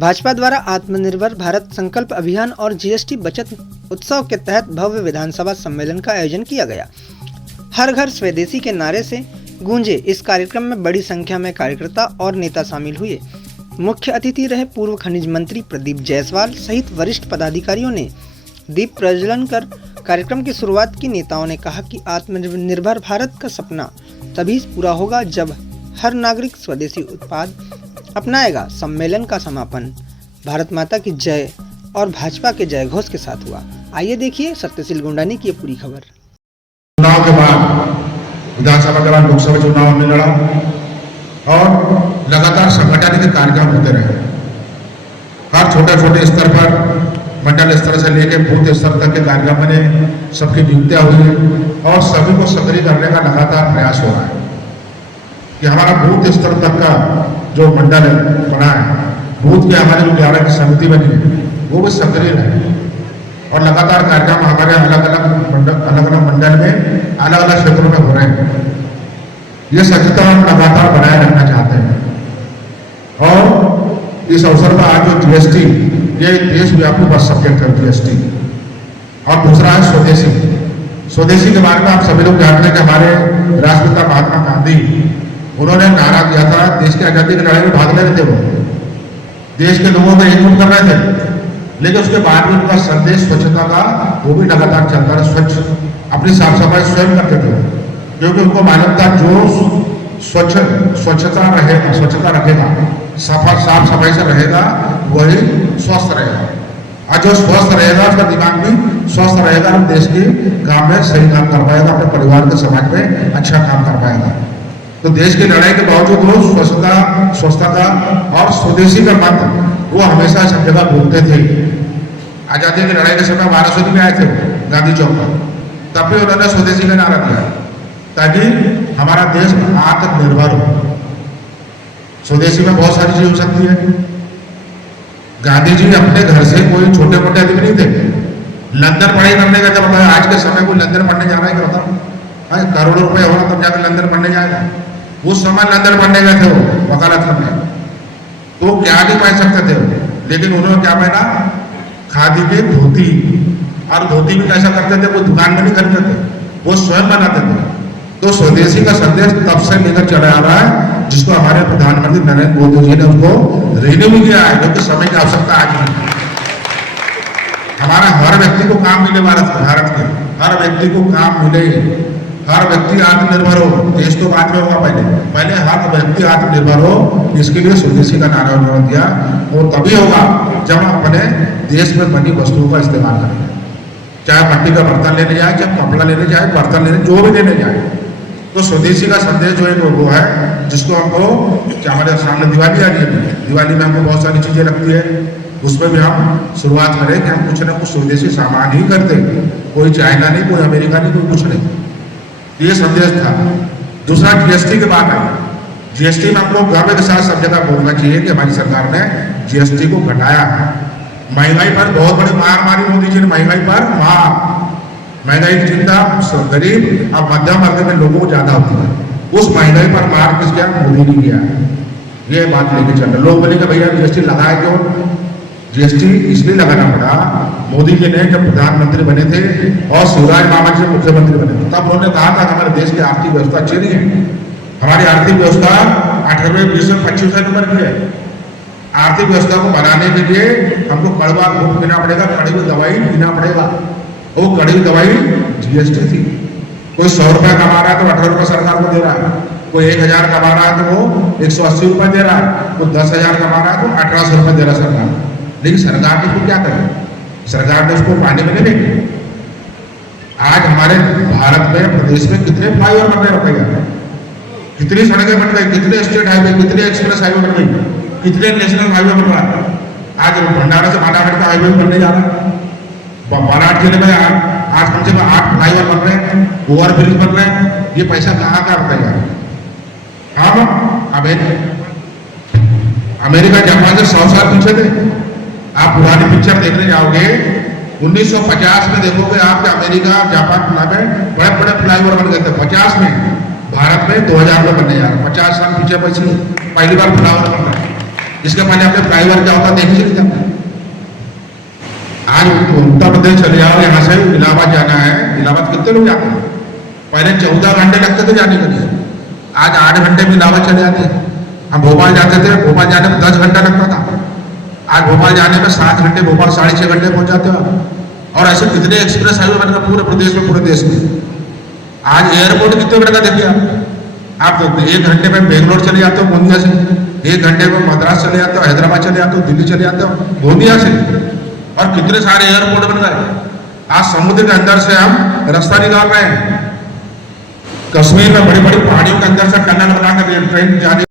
भाजपा द्वारा आत्मनिर्भर भारत संकल्प अभियान और जीएसटी बचत उत्सव के तहत भव्य विधानसभा सम्मेलन का आयोजन किया गया। हर घर स्वदेशी के नारे से गूंजे इस कार्यक्रम में बड़ी संख्या में कार्यकर्ता और नेता शामिल हुए। मुख्य अतिथि रहे पूर्व खनिज मंत्री प्रदीप जायसवाल सहित वरिष्ठ पदाधिकारियों ने दीप प्रज्वलन कर कार्यक्रम की शुरुआत की। नेताओं ने कहा कि आत्मनिर्भर भारत का सपना तभी पूरा होगा जब हर नागरिक स्वदेशी उत्पाद अपनाएगा। सम्मेलन का समापन भारत माता की जय और भाजपा के जय घोष के साथ हुआ। आइए देखिए सत्यशील गुंडानी की पूरी खबर। चुनाव के बाद विधानसभा के बाद लोकसभा चुनाव में लड़ा और लगातार संगठन के कार्यक्रम होते रहे। हर छोटे स्तर पर मंडल स्तर से लेकर बूथ स्तर तक के कार्यक्रम बने, सबकी नियुक्तियां हुई और सभी को सक्रिय करने का लगातार प्रयास हो रहा है कि हमारा बूथ स्तर तक का जो मंडल बना है, बूथ के हमारे जो 11 की समिति बनी है वो भी सक्रिय रहे और लगातार कार्यक्रम हमारे अलग अलग मंडल में अलग अलग क्षेत्रों में हो रहे हैं। ये सज्जता हम लगातार बनाए रखना चाहते हैं और इस अवसर पर आज जो जीएसटी, ये देशव्यापी बस सब्जेक्ट है जीएसटी। और दूसरा है स्वदेशी के बारे में आप सभी लोग जानते हैं कि हमारे राष्ट्रपिता महात्मा गांधी, उन्होंने नारा दिया था, देश की आजादी की लड़ाई में भाग ले रहे थे, वो देश के लोगों को एकजुट कर रहे थे, लेकिन उसके बाद भी उनका संदेश स्वच्छता का वो भी लगातार चलता रहा। अपनी साफ सफाई स्वयं करते थे क्योंकि उनको मालूम था जो स्वच्छता रखेगा, साफ सफाई से रहेगा वही स्वस्थ रहेगा और जो स्वस्थ रहेगा उसका दिमाग भी स्वस्थ रहेगा और देश के काम में सही काम कर पाएगा, अपने परिवार के समाज में अच्छा काम कर पाएगा। तो देश की लड़ाई के बावजूद वो स्वच्छता का और स्वदेशी का मंत्र वो हमेशा सब जगह बोलते थे। आजादी की लड़ाई के समय वाराणसी में आए थे गांधी चौक पर, तब भी उन्होंने स्वदेशी का नारा दिया ताकि हमारा देश आत्मनिर्भर हो। स्वदेशी में बहुत सारी चीज हो सकती है। गांधी जी अपने घर से कोई छोटे मोटे आदमी नहीं थे, लंदन पढ़ाई करने का जब आज के समय को लंदन पढ़ने जा रहा है, क्या बताओ, करोड़ों रुपए होगा तब जाकर लंदन पढ़ने जाएगा। उस समय लंदन पढ़ने गए थे वो वकालत करने, तो क्या नहीं पहन सकते थे, लेकिन उन्होंने क्या पहना, खादी के धोती। और धोती भी कैसा करते थे, वो दुकान में नहीं खरीदते थे, वो स्वयं बनाते थे। तो स्वदेशी का संदेश तब से लेकर चला आ रहा है, जिसको हमारे प्रधानमंत्री नरेंद्र मोदी जी ने उसको रिन्यू किया है, क्योंकि समय की आवश्यकता आज है। हमारा हर व्यक्ति को काम मिले, भारत के हर व्यक्ति को काम मिले, हर व्यक्ति आत्मनिर्भर हो। देश तो बाद में होगा, पहले हर व्यक्ति आत्मनिर्भर हो। इसके लिए स्वदेशी का नारा उन्होंने दिया और तभी होगा जब हम अपने देश में बनी वस्तुओं का इस्तेमाल करेंगे, चाहे मट्टी का बर्तन लेने जाए, चाहे कपड़ा लेने जाए, बर्तन लेने, जो भी लेने जाए। तो स्वदेशी का संदेश जो है वो है जिसको हमको, हमारे सामने दिवाली आ रही है, दिवाली में हमको बहुत सारी चीजें लगती है, उसमें भी हम शुरुआत करें कि हम कुछ ना कुछ स्वदेशी सामान ही करते, कोई चाइना नहीं, कोई अमेरिका नहीं, कोई कुछ नहीं। ये संदेश था। दूसरा जीएसटी की बात है। जीएसटी में हमको गर्व के साथ सब जगह बोलना चाहिए कि हमारी सरकार ने जीएसटी को घटाया है। महंगाई पर बहुत बड़ी मार मारी मोदी जी ने, महंगाई पर महंगाई की चिंता गरीब और मध्यम वर्ग में लोगों को ज्यादा होती है। उस महंगाई पर मार किस किया, मोदी ने किया। ये बात लेके चल रहे लोग बोले कि भैया जीएसटी लगाए क्यों। जीएसटी इसलिए लगाना पड़ा, मोदी जी ने जब प्रधानमंत्री बने थे और शिवराज मामा जी मुख्यमंत्री बने थे, तब उन्होंने कहा था कि हमारे देश की आर्थिक व्यवस्था अच्छी नहीं है। हमारी आर्थिक व्यवस्था 18वें 20वें 25वें नंबर की है। आर्थिक व्यवस्था को बनाने के लिए हमको कड़वा घूम पीना पड़ेगा, कड़वी दवाई पीना पड़ेगा। वो कड़वी दवाई जीएसटी थी। कोई 100 रुपया कमा रहा है तो 18 रुपये सरकार को दे रहा है, कोई 1000 कमा रहा है तो वो 180 रुपये दे रहा है, कोई 10,000 कमा रहा है तो 1800 रुपये दे रहा है सरकार। लेकिन सरकार ने उसको क्या करे, सरकार ने उसको पानी में नहीं देंगे। आज हमारे भारत में प्रदेश में कितने फ्लाईओवर बन रहे रुपये, कितनी सड़कें बन गई, कितने स्टेट हाईवे, कितने एक्सप्रेस हाईवे बन गई, कितने नेशनल हाईवे बन रहा है। आज भंडारा से भाटाघाट का हाईवे बनने जा रहा है। बारात जिले में आज कम से कम 8 फ्लाईओवर बन रहे हैं, ओवर ब्रिज बन रहे हैं। ये पैसा कहाँ का बताइए। हम अमेरिका जापान से 100 साल पीछे थे। आप पुरानी पिक्चर देखने जाओगे 1950 में देखोगे आप कि अमेरिका जापान में बड़े बड़े फ्लाईओवर बन गए थे। 50 में भारत में 2000 में बनने जा रहा है। 50 साल पीछे पहली बार फ्लाईओवर बन रहा है। इसके पहले आपने फ्लाईओवर क्या होता देखी नहीं था। आज उत्तर प्रदेश चले जाओ, यहाँ से इलाहाबाद जाना है, इलाहाबाद कितने लोग जाते हैं? पहले 14 घंटे लगते थे जाने के लिए, आज 8 घंटे में इलाहाबाद चले जाते हैं। हम भोपाल जाते थे, भोपाल जाने में 10 घंटा लगता था, आज भोपाल जाने में 7 घंटे, भोपाल 6.5 घंटे पहुंच जाते हो। और ऐसे कितने एक्सप्रेस हाईवे बन गए पूरे प्रदेश में, पूरे देश में। आज एयरपोर्ट कितने बड़े का देखिए आप 1 घंटे में बेंगलोर चले जाते हो गोंदिया से, 1 घंटे में मद्रास चले जाते हो, हैदराबाद चले जाते हो, दिल्ली चले जाते हो गोंदिया से। और कितने सारे एयरपोर्ट बन गए। आज समुद्र के अंदर से हम रास्ता निकाल रहे हैं। कश्मीर में बड़ी बड़ी पहाड़ियों के अंदर से टनल बना कर ट्रेन जाने